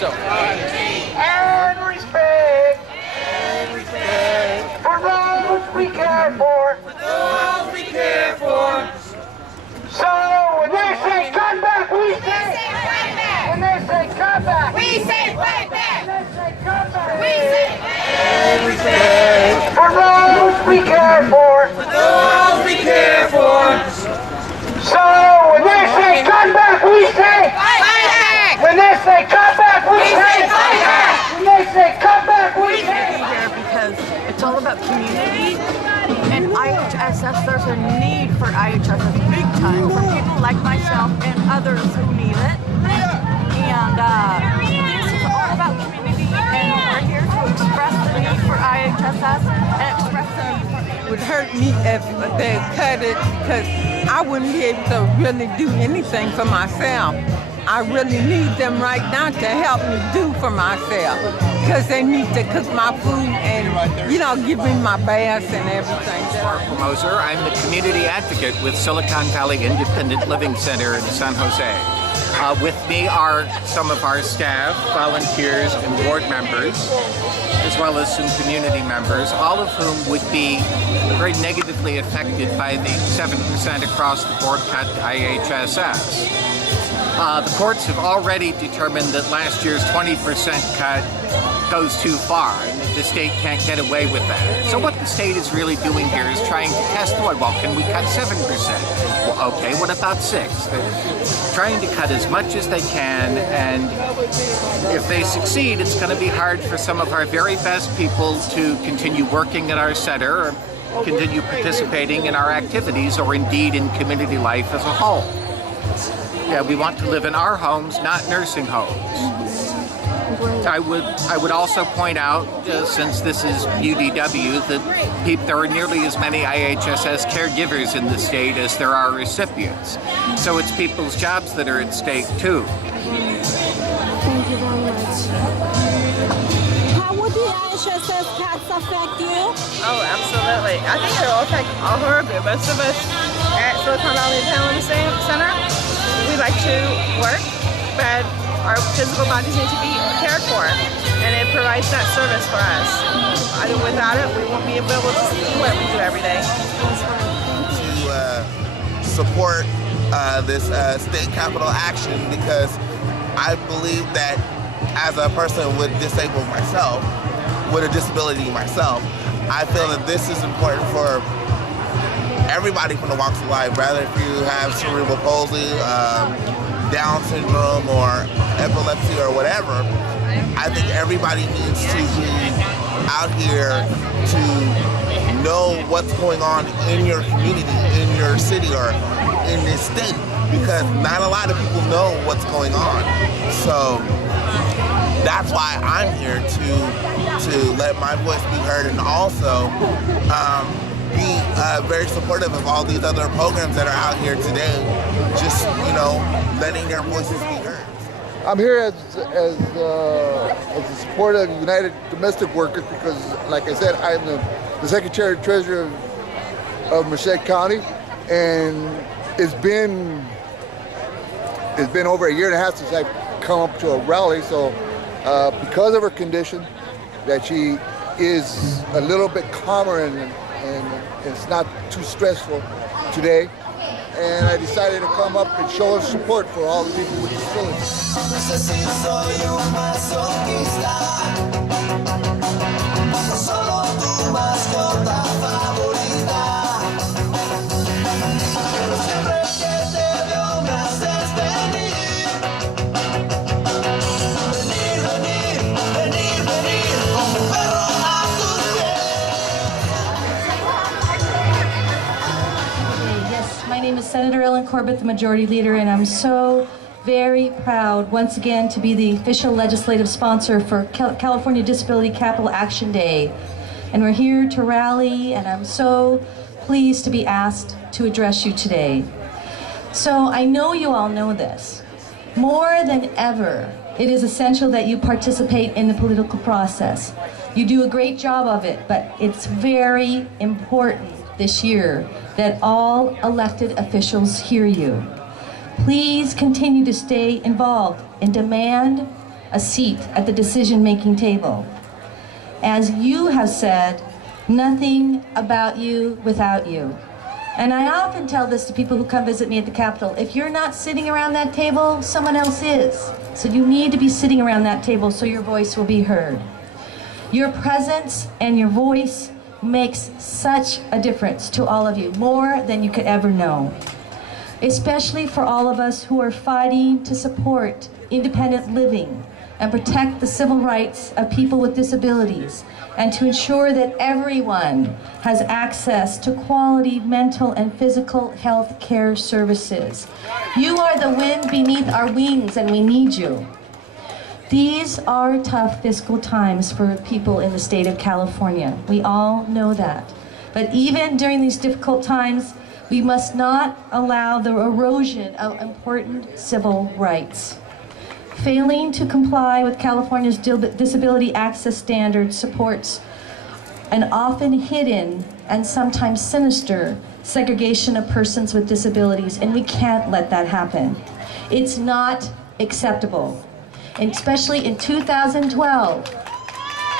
So. And respect. For those we care for. So when they say come back, we say fight back. When they say come back, we say fight back. When they say come back, we say respect. For those we care for. So when they say come back, we say fight back. When they say come back, we say fight back. When they say come back, we say here because it's all about community, and IHSS, there's a need for IHSS big time for people like myself and others who need it. And this is all about community, and we're here to express the need for IHSS and express the need for It would hurt me if they cut it because I wouldn't be able to really do anything for myself. I really need them right now to help me do for myself because they need to cook my food and, you know, give me my baths and everything. Moser. I'm the community advocate with Silicon Valley Independent Living Center in San Jose. With me are some of our staff, volunteers, and board members, as well as some community members, all of whom would be very negatively affected by the 7% across the board cut to IHSS. The courts have already determined that last year's 20% cut goes too far, and that the state can't get away with that. So what the state is really doing here is trying to test the water. Well, can we cut 7%? Well, okay, what about 6%? They're trying to cut as much as they can, and if they succeed, it's going to be hard for some of our very best people to continue working at our center, or continue participating in our activities, or indeed in community life as a whole. Yeah, we want to live in our homes, not nursing homes. I would also point out, since this is UDW, that there are nearly as many IHSS caregivers in the state as there are recipients. So it's people's jobs that are at stake too. Thank you very much. How would the IHSS cuts affect you? Oh, absolutely. I think it will affect all horribly. Most of us at Silicon Valley Independent Center, we like to work, but our physical bodies need to be cared for, and it provides that service for us. Without it, we won't be able to do what we do every day. To support this state capital action, because I believe that as a person with a disability myself, I feel that this is important for everybody from the walks of life, rather if you have cerebral palsy, Down syndrome, or epilepsy, or whatever. I think everybody needs to be out here to know what's going on in your community, in your city, or in this state, because not a lot of people know what's going on. So that's why I'm here to let my voice be heard, and also be very supportive of all these other programs that are out here today, just, you know, letting their voices be heard. I'm here as a supporter of United Domestic Workers because, like I said, I'm the Secretary Treasurer of Merced County, and it's been over a year and a half since I've come up to a rally. So because of her condition, that she is a little bit calmer and it's not too stressful today. And I decided to come up and show her support for all the people with disabilities. My name is Senator Ellen Corbett, the Majority Leader, and I'm so very proud once again to be the official legislative sponsor for California Disability Capital Action Day. And we're here to rally, and I'm so pleased to be asked to address you today. So I know you all know this. More than ever, it is essential that you participate in the political process. You do a great job of it, but it's very important this year that all elected officials hear you. Please continue to stay involved and demand a seat at the decision-making table. As you have said, nothing about you without you. And I often tell this to people who come visit me at the Capitol. If you're not sitting around that table, someone else is. So you need to be sitting around that table so your voice will be heard. Your presence and your voice makes such a difference to all of you, more than you could ever know. Especially for all of us who are fighting to support independent living and protect the civil rights of people with disabilities, and to ensure that everyone has access to quality mental and physical health care services. You are the wind beneath our wings, and we need you. These are tough fiscal times for people in the state of California. We all know that. But even during these difficult times, we must not allow the erosion of important civil rights. Failing to comply with California's disability access standards supports an often hidden and sometimes sinister segregation of persons with disabilities, and we can't let that happen. It's not acceptable. And especially in 2012,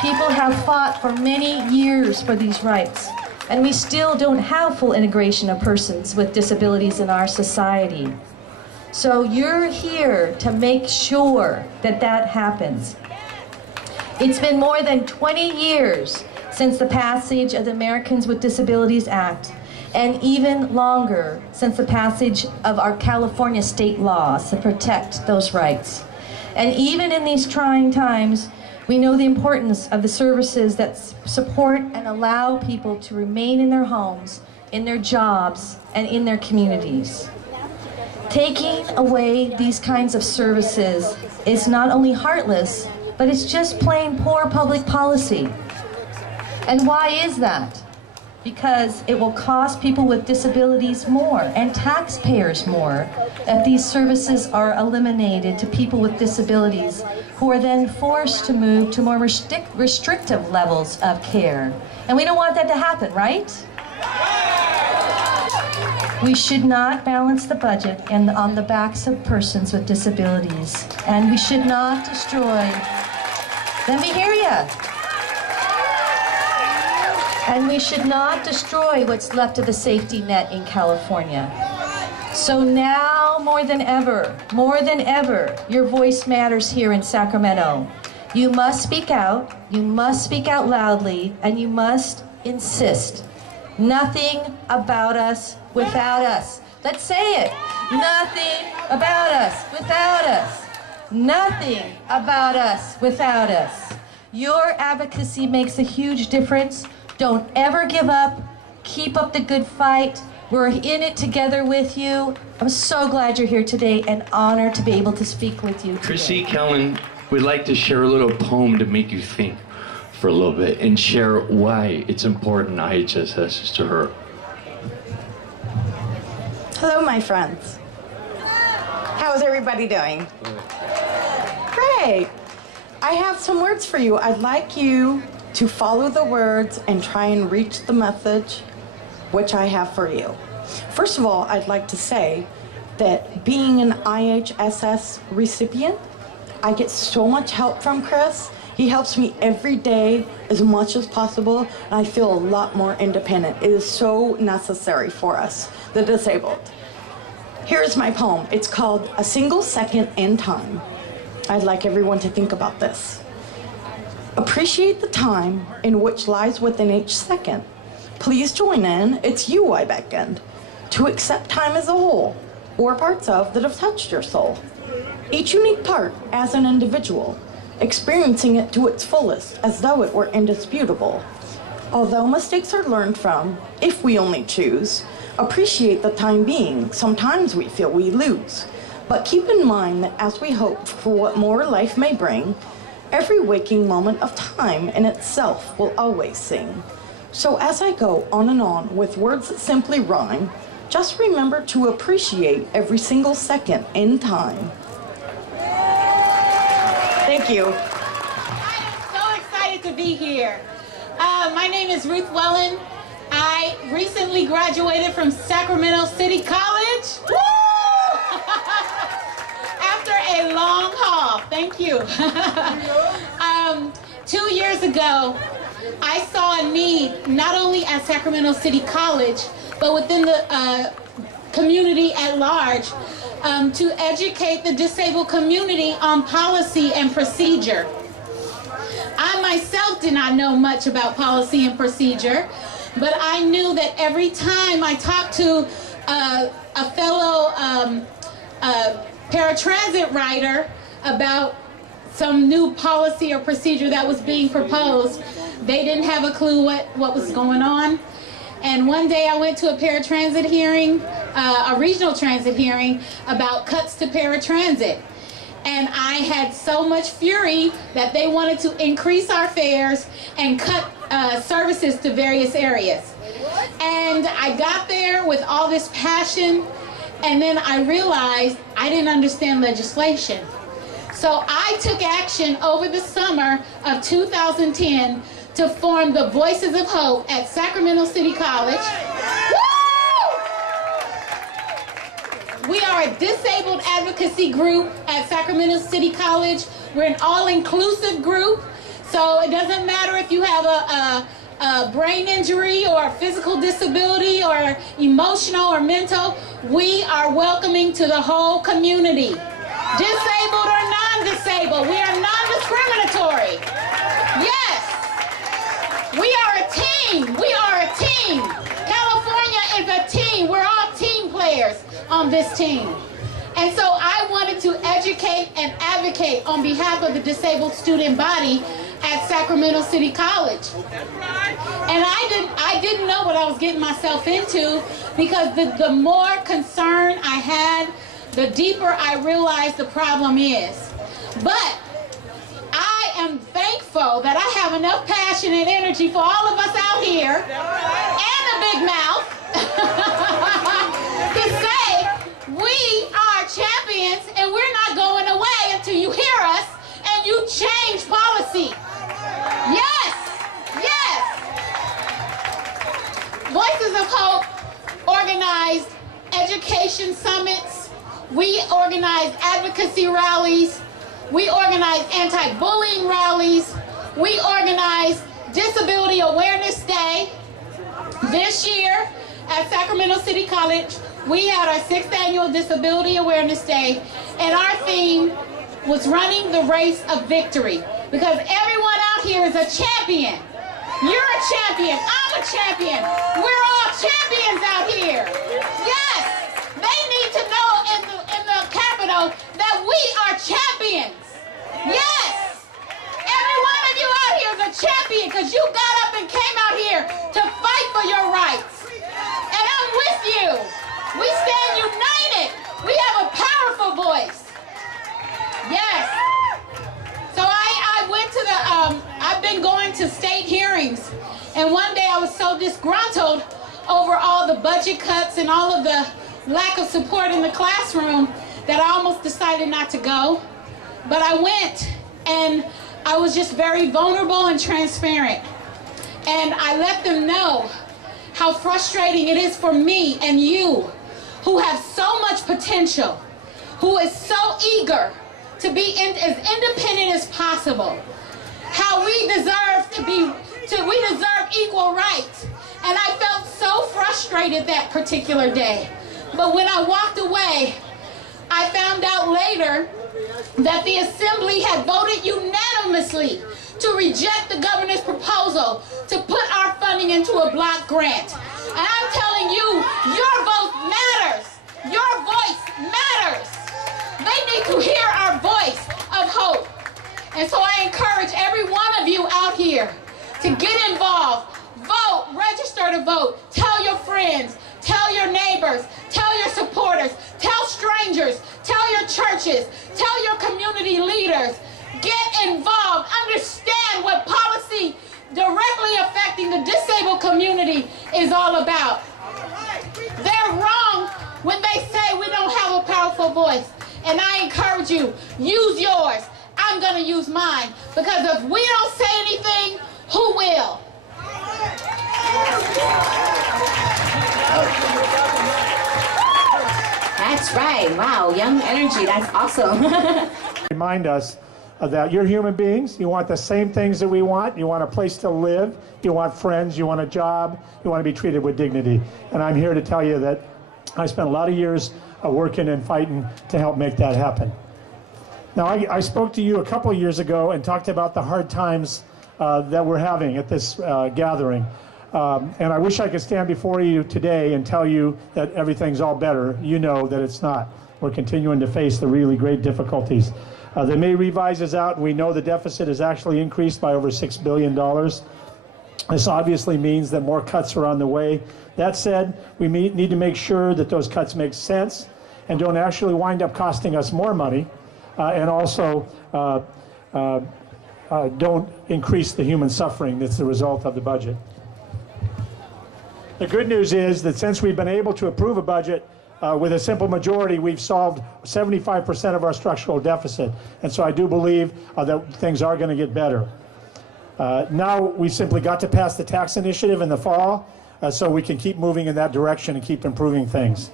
people have fought for many years for these rights, and we still don't have full integration of persons with disabilities in our society. So you're here to make sure that that happens. It's been more than 20 years since the passage of the Americans with Disabilities Act, and even longer since the passage of our California state laws to protect those rights. And even in these trying times, we know the importance of the services that support and allow people to remain in their homes, in their jobs, and in their communities. Taking away these kinds of services is not only heartless, but it's just plain poor public policy. And why is that? Because it will cost people with disabilities more and taxpayers more if these services are eliminated to people with disabilities who are then forced to move to more restrictive levels of care. And we don't want that to happen, right? We should not balance the budget on the backs of persons with disabilities. And we should not destroy, let me hear ya. And we should not destroy what's left of the safety net in California. So now more than ever, your voice matters here in Sacramento. You must speak out loudly, and you must insist. Nothing about us without us. Let's say it. Nothing about us without us. Nothing about us without us. Your advocacy makes a huge difference. Don't ever give up. Keep up the good fight. We're in it together with you. I'm so glad you're here today and honored to be able to speak with you today. Chrissy Kellen would like to share a little poem to make you think for a little bit and share why it's important IHSS is to her. Hello, my friends. How's everybody doing? Great. I have some words for you. I'd like you to follow the words and try and reach the message which I have for you. First of all, I'd like to say that being an IHSS recipient, I get so much help from Chris. He helps me every day as much as possible, and I feel a lot more independent. It is so necessary for us, the disabled. Here's my poem. It's called A Single Second in Time. I'd like everyone to think about this. Appreciate the time in which lies within each second. Please join in, it's you I beckon, to accept time as a whole, or parts of that have touched your soul. Each unique part as an individual, experiencing it to its fullest as though it were indisputable. Although mistakes are learned from, if we only choose, appreciate the time being, sometimes we feel we lose. But keep in mind that as we hope for what more life may bring, every waking moment of time in itself will always sing. So as I go on and on with words that simply rhyme, just remember to appreciate every single second in time. Thank you. I am so excited to be here. My name is Ruth Wellen. I recently graduated from Sacramento City College. Woo! After a long haul. Thank Thank you. 2 years ago, I saw a need not only at Sacramento City College, but within the community at large, to educate the disabled community on policy and procedure. I myself did not know much about policy and procedure, but I knew that every time I talked to a fellow paratransit rider about some new policy or procedure that was being proposed, they didn't have a clue what was going on. And one day I went to a paratransit hearing, a regional transit hearing about cuts to paratransit. And I had so much fury that they wanted to increase our fares and cut services to various areas. And I got there with all this passion, and then I realized I didn't understand legislation. So I took action over the summer of 2010 to form the Voices of Hope at Sacramento City College. Woo! We are a disabled advocacy group at Sacramento City College. We're an all-inclusive group, so it doesn't matter if you have a brain injury or a physical disability or emotional or mental. We are welcoming to the whole community. Disabled or non-disabled, we are non-discriminatory. Yes, we are a team. We are a team. California is a team. We're all team players on this team. And so I wanted to educate and advocate on behalf of the disabled student body at Sacramento City College. And I didn't know what I was getting myself into, because the more concern I had, the deeper I realized the problem is. But I am thankful that I have enough passion and energy for all of us out here, and a big mouth, to say we are champions and we're not going away until you hear us and you change policy. Yes, yes. Voices of Hope organized education summits. We organized advocacy rallies. We organized anti-bullying rallies. We organized Disability Awareness Day. This year at Sacramento City College, we had our 6th annual Disability Awareness Day, and our theme was running the race of victory, because everyone out here is a champion. You're a champion. I'm a champion. We're all champions out here. Yes. They need to know in the Capitol that we are champions. Yes. Every one of you out here is a champion, because you got up and came out here to fight for your rights. And I'm with you. We stand united. We have a powerful voice. Yes. So I went to I've been going to state hearings, and one day I was so disgruntled over all the budget cuts and all of the lack of support in the classroom that I almost decided not to go. But I went, and I was just very vulnerable and transparent. And I let them know how frustrating it is for me and you, who have so much potential, who is so eager to be as independent as possible, how we deserve we deserve equal rights. And I felt so frustrated that particular day. But when I walked away, I found out later that the Assembly had voted unanimously to reject the governor's proposal to put our funding into a block grant. And I'm telling you, your vote matters. Your voice matters. They need to hear our voice of hope. And so I encourage every one of you out here to get involved. Vote, register to vote, tell your friends, tell your neighbors, tell your supporters, tell strangers, tell your churches, tell your community leaders. Get involved, understand what policy directly affecting the disabled community is all about. They're wrong when they say we don't have a powerful voice. And I encourage you, use yours. I'm gonna use mine, because if we don't say anything, who will? That's right. Wow, young energy. That's awesome. Remind us that you're human beings. You want the same things that we want. You want a place to live. You want friends. You want a job. You want to be treated with dignity. And I'm here to tell you that I spent a lot of years working and fighting to help make that happen. Now, I spoke to you a couple of years ago and talked about the hard times that we're having at this gathering. And I wish I could stand before you today and tell you that everything's all better. You know that it's not. We're continuing to face the really great difficulties. The May revise is out, and we know the deficit has actually increased by over $6 billion. This obviously means that more cuts are on the way. That said, we need to make sure that those cuts make sense and don't actually wind up costing us more money, and also don't increase the human suffering that's the result of the budget. The good news is that since we've been able to approve a budget with a simple majority, we've solved 75% of our structural deficit. And so I do believe that things are going to get better. Now we simply got to pass the tax initiative in the fall so we can keep moving in that direction and keep improving things.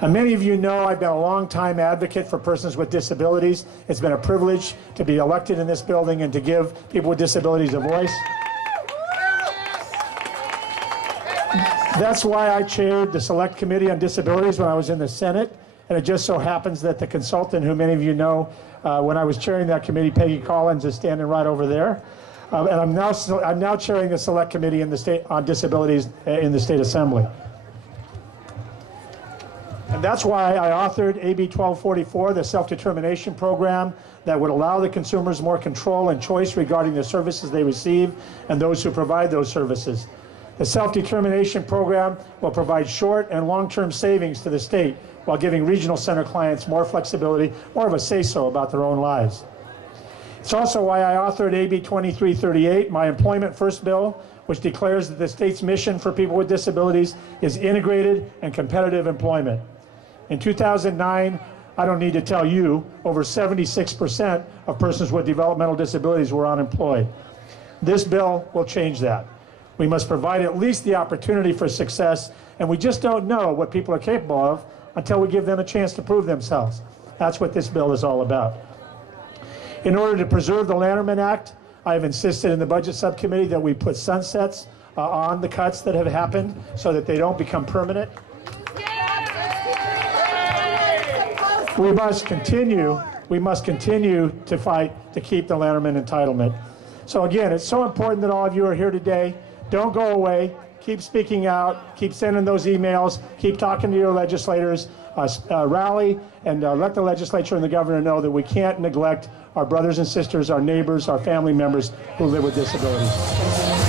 Many of you know I've been a long-time advocate for persons with disabilities. It's been a privilege to be elected in this building and to give people with disabilities a voice. That's why I chaired the Select Committee on Disabilities when I was in the Senate. And it just so happens that the consultant, who many of you know, when I was chairing that committee, Peggy Collins, is standing right over there. And I'm now chairing the Select Committee in the state on Disabilities in the State Assembly. And that's why I authored AB 1244, the self-determination program that would allow the consumers more control and choice regarding the services they receive and those who provide those services. The self-determination program will provide short and long-term savings to the state while giving regional center clients more flexibility, more of a say-so about their own lives. It's also why I authored AB 2338, my Employment First bill, which declares that the state's mission for people with disabilities is integrated and competitive employment. In 2009, I don't need to tell you, over 76% of persons with developmental disabilities were unemployed. This bill will change that. We must provide at least the opportunity for success, and we just don't know what people are capable of until we give them a chance to prove themselves. That's what this bill is all about. In order to preserve the Lanterman Act, I have insisted in the Budget Subcommittee that we put sunsets on the cuts that have happened so that they don't become permanent. We must continue to fight to keep the Lanterman entitlement. So again, it's so important that all of you are here today. Don't go away. Keep speaking out. Keep sending those emails. Keep talking to your legislators. Rally and let the legislature and the governor know that we can't neglect our brothers and sisters, our neighbors, our family members who live with disabilities.